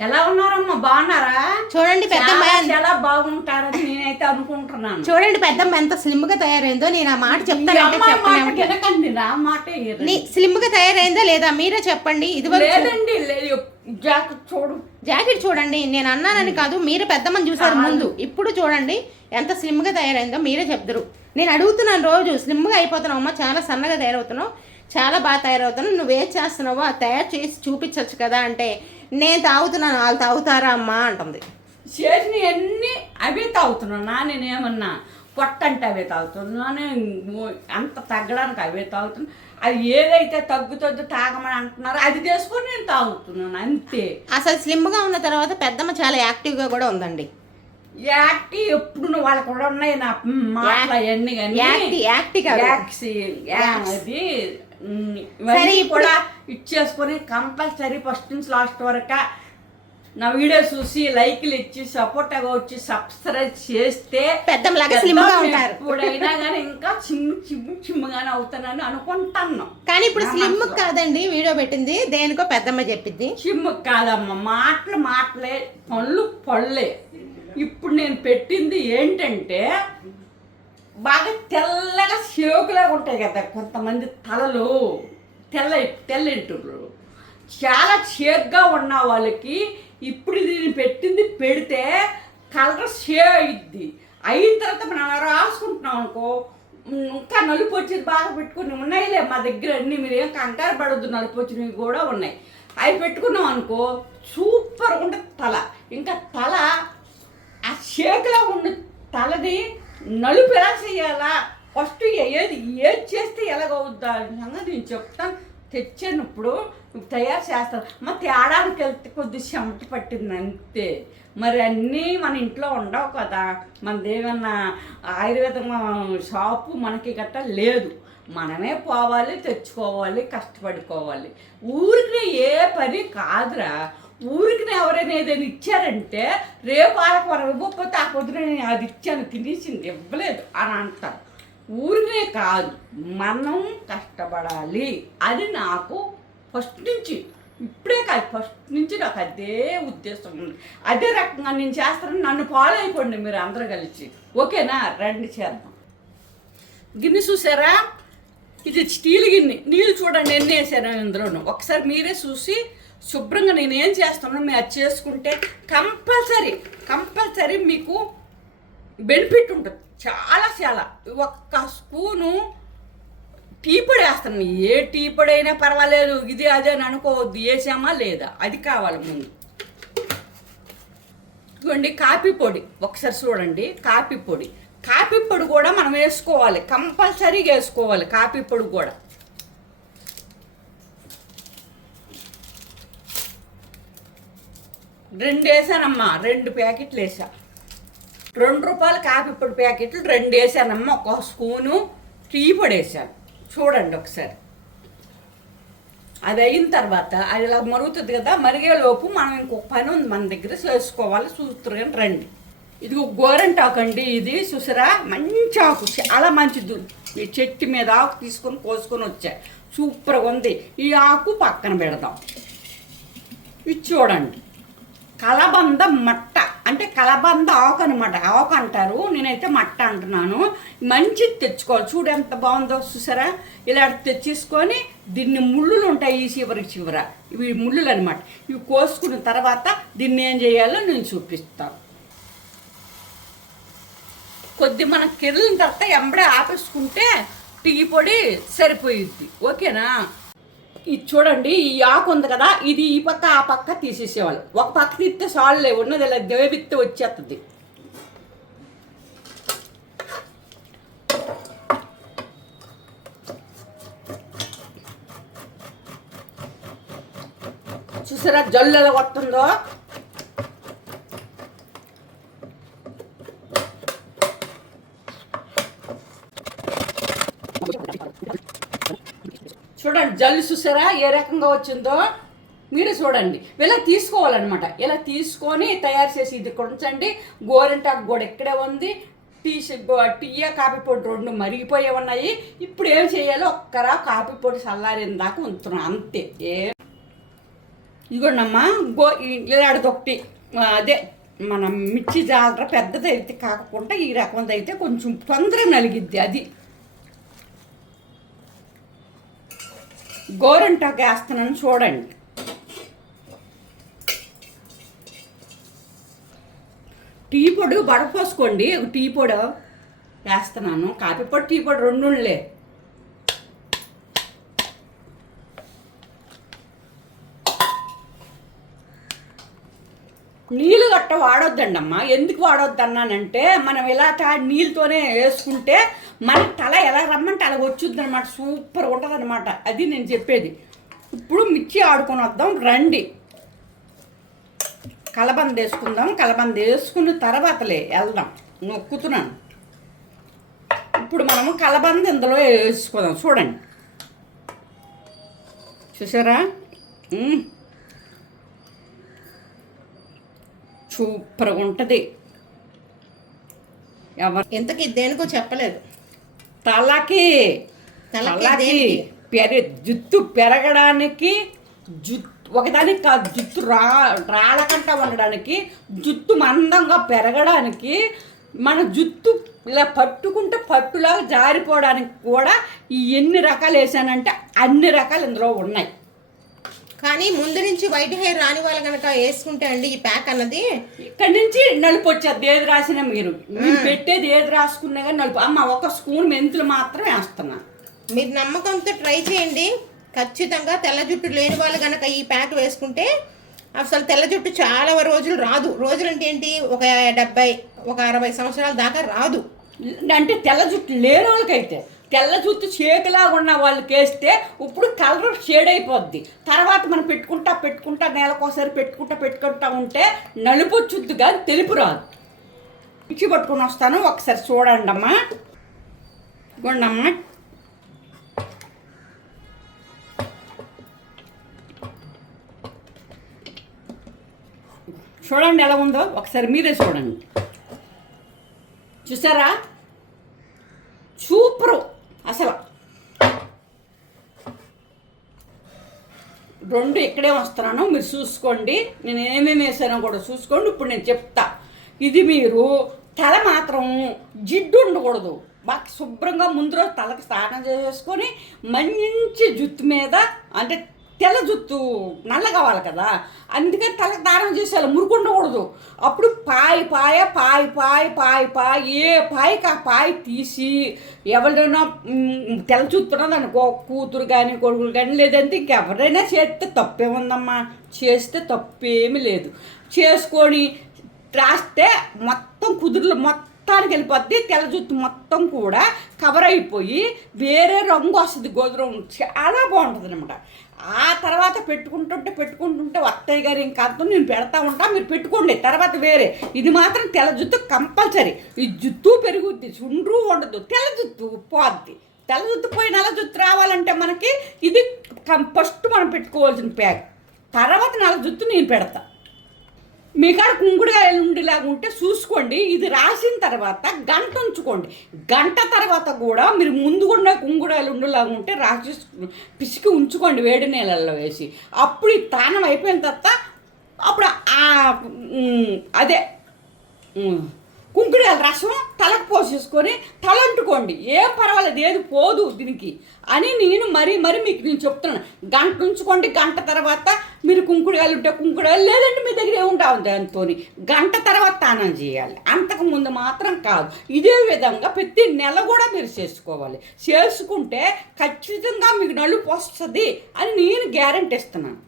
ఎలా ఉన్నారమ్మా? బాగున్నారా? చూడండి పెద్దమ్మ చాలా బాగుంటారని నేనైతే అనుకుంటున్నాను. చూడండి పెద్దమ్మ ఎంత స్లిమ్గా తయారైందో నేను ఆ మాట వినకండి నా మాట. స్లిమ్గా తయారైందా లేదా మీరే చెప్పండి ఇది లేదండి లేదు. జాగ్రత్త చూడు. జాకెట్ చూడండి నేను అన్నానని కాదు మీరు పెద్దమ్మని చూసారు ముందు. ఇప్పుడు చూడండి ఎంత స్లిమ్గా తయారైందో మీరే చెప్తారు నేను అడుగుతున్నాను రోజు స్లిమ్గా అయిపోతున్నావు అమ్మ చాలా సన్నగా తయారవుతున్నావు చాలా బాగా తయారవుతున్నావు నువ్వు ఏం చేస్తున్నావో తయారు చేసి చూపించవచ్చు కదా అంటే నేను తాగుతున్నాను వాళ్ళు తాగుతారా అమ్మా అంటుంది. చేసిన అన్ని అవే తాగుతున్నా నేనేమన్నా పొట్ట అంటే అవే తాగుతున్నాను అంత తగ్గడానికి అవే తాగుతున్నా అది ఏదైతే తగ్గుతుందో తాగమని అంటున్నారో అది చేసుకొని నేను తాగుతున్నాను అంతే. అసలు స్లిమ్గా ఉన్న తర్వాత పెద్దమ్మ చాలా యాక్టివ్గా కూడా ఉందండి. యాక్టి ఎప్పుడు వాళ్ళకు కూడా ఉన్నాయి నా మాటలు అవన్నీ కానీ యాక్టి యాక్టి అది ఇవన్నీ కూడా ఇచ్చేసుకొని కంపల్సరీ ఫస్ట్ నుంచి లాస్ట్ వరకు నా వీడియో చూసి లైక్లు ఇచ్చి సపోర్ట్ వచ్చి సబ్స్క్రైబ్ చేస్తే. ఎప్పుడైనా కానీ ఇంకా చిమ్ము చిమ్ము చిమ్ముగానే అవుతానని అనుకుంటాను కానీ ఇప్పుడు స్లిమ్. కాదండి వీడియో పెట్టింది దేనికో పెద్దమ్మ చెప్పింది చిమ్ము కాదమ్మా మాటలు మాటలే పళ్ళు పళ్ళే ఇప్పుడు నేను పెట్టింది ఏంటంటే బాగా తెల్లగా షేకులాగా ఉంటాయి కదా కొంతమంది తలలు. తెల్ల తెల్లింటున్నారు చాలా షేక్గా ఉన్న వాళ్ళకి ఇప్పుడు దీన్ని పెట్టింది పెడితే కలర్ షే అయింది అయిన తర్వాత మనం రాసుకుంటున్నాం అనుకో ఇంకా నలుపు వచ్చేది బాగా పెట్టుకుని ఉన్నాయిలే మా దగ్గర అన్ని. మీరు ఏం కంగారు పడొద్దు నలుపు వచ్చినవి కూడా ఉన్నాయి. అవి పెట్టుకున్నాం అనుకో సూపర్ ఉంటుంది తల. ఇంకా తల ఆ షేక్లో ఉన్న తలని నలుపు ఎలా చేయాలా? ఫస్ట్ ఏది ఏది చేస్తే ఎలాగవుద్దా సంగతి నేను చెప్తాను. తెచ్చినప్పుడు తయారు చేస్తాను మా తేడానికి వెళ్తే కొద్ది చెమట పట్టింది అంతే. మరి అన్నీ మన ఇంట్లో ఉండవు కదా. మనది ఏమన్నా ఆయుర్వేదం షాపు మనకి గట్ట లేదు. మనమే పోవాలి తెచ్చుకోవాలి కష్టపడుకోవాలి. ఊరికి ఏ పని కాదురా. ఊరికి ఎవరైనా ఏదైనా ఇచ్చారంటే రేపు వాళ్ళకి మనం ఇవ్వకపోతే ఆ పొద్దున నేను అది ఇచ్చాను తినేసింది ఇవ్వలేదు అని అంటారు. ఊరినే కాదు మనం కష్టపడాలి. అది నాకు ఫస్ట్ నుంచి ఇప్పుడే కాదు ఫస్ట్ నుంచి నాకు అదే ఉద్దేశం ఉంది. అదే రకంగా నేను చేస్తానని నన్ను ఫాలో అయిపోండి మీరు అందరూ కలిసి. ఓకేనా? రండి చేద్దాం. గిన్నె చూసారా? ఇది స్టీల్ గిన్నె. నీళ్ళు చూడండి ఎన్ని వేసాను ఇందులోనూ. ఒకసారి మీరే చూసి శుభ్రంగా నేను ఏం చేస్తానో మీరు అది చేసుకుంటే కంపల్సరీ కంపల్సరీ మీకు బెనిఫిట్ ఉంటుంది. చాలా చాలా. ఒక్క స్పూను టీ పొడి వేస్తాను. ఏ టీ పొడి అయినా పర్వాలేదు ఇది అదే అని అనుకోవద్దు. వేసామా లేదా? అది కావాలి ముందు. ఇదిగోండి కాఫీ పొడి. ఒకసారి చూడండి కాఫీ పొడి. కాఫీ పొడి కూడా మనం వేసుకోవాలి. కంపల్సరీగా వేసుకోవాలి కాఫీ పొడి కూడా. రెండు వేసానమ్మా రెండు ప్యాకెట్లు వేసా. రెండు రూపాయల కాఫీ పొడి ప్యాకెట్లు రెండు వేసానమ్మా ఒక స్పూను టీ పొడి వేసాను చూడండి ఒకసారి. అది అయిన తర్వాత అది ఇలా మరుగుతుంది కదా మరిగేలోపు మనం ఇంకొక పని ఉంది మన దగ్గర చేసుకోవాలి చూస్తారు కానీ రండి. ఇది ఒక గోరంటాకు అండి ఇది చూసారా? మంచి ఆకు చాలా మంచిది. ఈ చెట్టు మీద ఆకు తీసుకొని కోసుకొని వచ్చా. సూపర్గా ఉంది. ఈ ఆకు పక్కన పెడదాం. ఇది చూడండి. కలబంద మట్ట. అంటే కలబంద ఆకు అనమాట ఆకు అంటారు. నేనైతే మట్ట అంటున్నాను. మంచిది తెచ్చుకోవాలి. చూడు ఎంత బాగుందో చూసారా? ఇలా తెచ్చేసుకొని దీన్ని ముళ్ళులు ఉంటాయి ఈ చివరికి చివర. ఇవి ముళ్ళులు అనమాట ఇవి కోసుకున్న తర్వాత దీన్ని ఏం చేయాలో నేను చూపిస్తాను కొద్ది మనం కెరిలిన తర్వాత ఎంబడే ఆపేసుకుంటే టీ పొడి సరిపోయిద్ది. ఓకేనా? ఇది చూడండి ఈ ఆకు ఉంది కదా ఇది ఈ పక్క ఆ పక్క తీసేసేవాళ్ళు. ఒక పక్క తీస్తే సాళ్ళే ఉన్నది ఇలా దేవిత్తే వచ్చేస్తుంది చూసారా జల్లు ఎలా కొడుతుందో? చూడండి జల్లు చూసారా? ఏ రకంగా వచ్చిందో? మీరు చూడండి. ఇలా తీసుకోవాలన్నమాట. ఇలా తీసుకొని తయారు చేసి ఇది ఉంచండి గోరింటాకు కూడా ఇక్కడే ఉంది. టీ టీయ కాఫీ పొడి రెండు మరిగిపోయి ఉన్నాయి. ఇప్పుడు ఏం చేయాలో ఒక్కరా కాఫీ పొడి చల్లారిన దాకా ఉంచుతున్నాం. అంతే. ఏ? ఇదిగోండమ్మా గో ఇలాంటిది ఒకటి అదే మన మిర్చి జాగ్రత్త పెద్దది అయితే కాకుండా ఈ రకమది అయితే కొంచెం తొందరగా నలిగిద్ది అది. గోరంటాకు వేస్తున్నాను చూడండి. టీ పొడి బడపోసుకోండి టీ పొడి వేస్తున్నాను. కాఫీ పొడి టీ పొడి రెండు లే నీళ్ళు గట్ట వాడొద్దండమ్మా. ఎందుకు వాడొద్దు అన్నానంటే మనం ఇలా నీళ్ళతోనే వేసుకుంటే మన తల ఎలా రమ్మంటే అలా వచ్చుద్ది అనమాట సూపర్ ఉంటుంది అనమాట అది నేను చెప్పేది. ఇప్పుడు మిర్చి ఆడుకొని వద్దాం. రండి. కలబంద వేసుకుందాం. కలబంద వేసుకున్న తర్వాతలే వెళ్దాం. నొక్కుతున్నాను. ఇప్పుడు మనము కలబంద ఇందులో వేసుకుందాం. చూడండి. చూసారా? సూపర్గా ఉంటుంది. ఎవరు? ఇంతకీ దేనికో చెప్పలేదు. తలకి. తలకి? పెరి జుత్తు పెరగడానికి జుత్తు ఒకదానికి కాదు జుత్తు రా రాలకంట ఉండడానికి జుత్తు మందంగా పెరగడానికి మన జుత్తు ఇలా పట్టుకుంటే పట్టులాగా జారిపోవడానికి కూడా ఈ ఎన్ని రకాలు వేసానంటే అన్ని రకాలు ఇందులో ఉన్నాయి. కానీ ముందు నుంచి వైట్ హెయిర్ రాని వాళ్ళు కనుక వేసుకుంటే అండి ఈ ప్యాక్ అన్నది? ఇక్కడి నుంచి నలుపు వచ్చేది ఏది రాసినా మీరు. మీరు పెట్టేది ఏది రాసుకున్నా కానీ నలుపు. అమ్మ ఒక స్పూన్ మెంతులు మాత్రం వేస్తున్నా. మీరు నమ్మకంతో ట్రై చేయండి. ఖచ్చితంగా తెల్ల జుట్టు లేని వాళ్ళు కనుక ఈ ప్యాక్ వేసుకుంటే అసలు తెల్ల జుట్టు చాలా రోజులు రాదు. రోజులు అంటే ఏంటి? ఒక డెబ్బై ఒక అరవై సంవత్సరాల దాకా రాదు. అంటే తెల్ల జుట్టు లేని వాళ్ళకైతే తెల్ల జుత్తు చేతిలాగా ఉన్న వాళ్ళకి వేస్తే ఇప్పుడు కలర్ షేడ్ అయిపోద్ది. తర్వాత మనం పెట్టుకుంటా పెట్టుకుంటా నెలకోసారి పెట్టుకుంటా పెట్టుకుంటా ఉంటే నలుపు వచ్చుద్ది కానీ తెలుపు రాదు. మిక్సీ పట్టుకొని వస్తాను. ఒకసారి చూడండి అమ్మా. ఇదిగోండమ్మా చూడండి ఎలా ఉందో. ఒకసారి మీరే చూడండి. చూసారా సూపరు అసలు రెండు ఇక్కడే వస్తున్నాను మీరు చూసుకోండి. నేను ఏమేమి వేసానో కూడా చూసుకోండి ఇప్పుడు నేను చెప్తా. ఇది మీరు తల మాత్రం జిడ్డు ఉండకూడదు. బాగా శుభ్రంగా ముందు రోజు తలకి స్నానం చేసుకొని మంచి జుత్తు మీద అంటే తెల్ల జుత్తు నల్ల కావాలి కదా. అందుకని తలకు దానం చేసేయాలి మురుకుండకూడదు. అప్పుడు పాయి పాయ పాయి పాయి పాయి పాయి ఏ పాయికి ఆ పాయి తీసి ఎవరైనా తెల్ల చూస్తున్నది కూతురు కానీ కొడుకులు కానీ లేదంటే ఇంకెవరైనా చేస్తే తప్పేముందమ్మా చేస్తే తప్పేమీ లేదు. చేసుకొని రాస్తే మొత్తం కుదురులు మొత్తానికి వెళ్ళిపోద్ది. తెల్ల జుత్తు మొత్తం కూడా కవర్ అయిపోయి వేరే రంగు వస్తుంది గోధురం చాలా బాగుంటుంది అనమాట ఆ తర్వాత పెట్టుకుంటుంటే పెట్టుకుంటుంటే వస్తాయి గారు ఇంకా అర్థం నేను పెడతా ఉంటా మీరు పెట్టుకోండి. తర్వాత వేరే. ఇది మాత్రం తెల్ల జుత్తు కంపల్సరీ. ఈ జుత్తు పెరుగుద్ది చుండ్రు ఉండదు తెల్ల జుత్తు పోద్ది. తెల్ల జుత్తు పోయి నల్ల జుత్తు రావాలంటే మనకి ఇది ఫస్ట్ మనం పెట్టుకోవాల్సిన ప్యాక్. తర్వాత నల్ల జుత్తు నేను పెడతా. మీకాడ కుంకుడుకాయలు ఉండేలాగా ఉంటే చూసుకోండి. ఇది రాసిన తర్వాత గంట ఉంచుకోండి. గంట తర్వాత కూడా మీరు ముందు కూడా కుంకుడుకాయలు ఉండేలాగా ఉంటే రాసి పిసికి ఉంచుకోండి వేడి నీళ్ళల్లో వేసి. అప్పుడు ఈ తానం అయిపోయిన తర్వాత అప్పుడు అదే ఉమ్, రసం తలకు పోసేసుకొని తలంటుకోండి. ఏం పర్వాలేదు ఏది పోదు దీనికి అని నేను మరీ మరీ మీకు నేను చెప్తున్నాను. గంట ఉంచుకోండి గంట తర్వాత మీరు కుంకుడుకాయలు ఉంటే కుంకుడుకాయలు లేదంటే మీ దగ్గర ఏముంటావు దాంతో గంట తర్వాత స్నానం చేయాలి. అంతకు ముందు మాత్రం కాదు. ఇదే విధంగా ప్రతి నెల కూడా మీరు చేసుకోవాలి. చేసుకుంటే ఖచ్చితంగా మీకు నలుపు వస్తుంది అని నేను గ్యారంటీ ఇస్తున్నాను.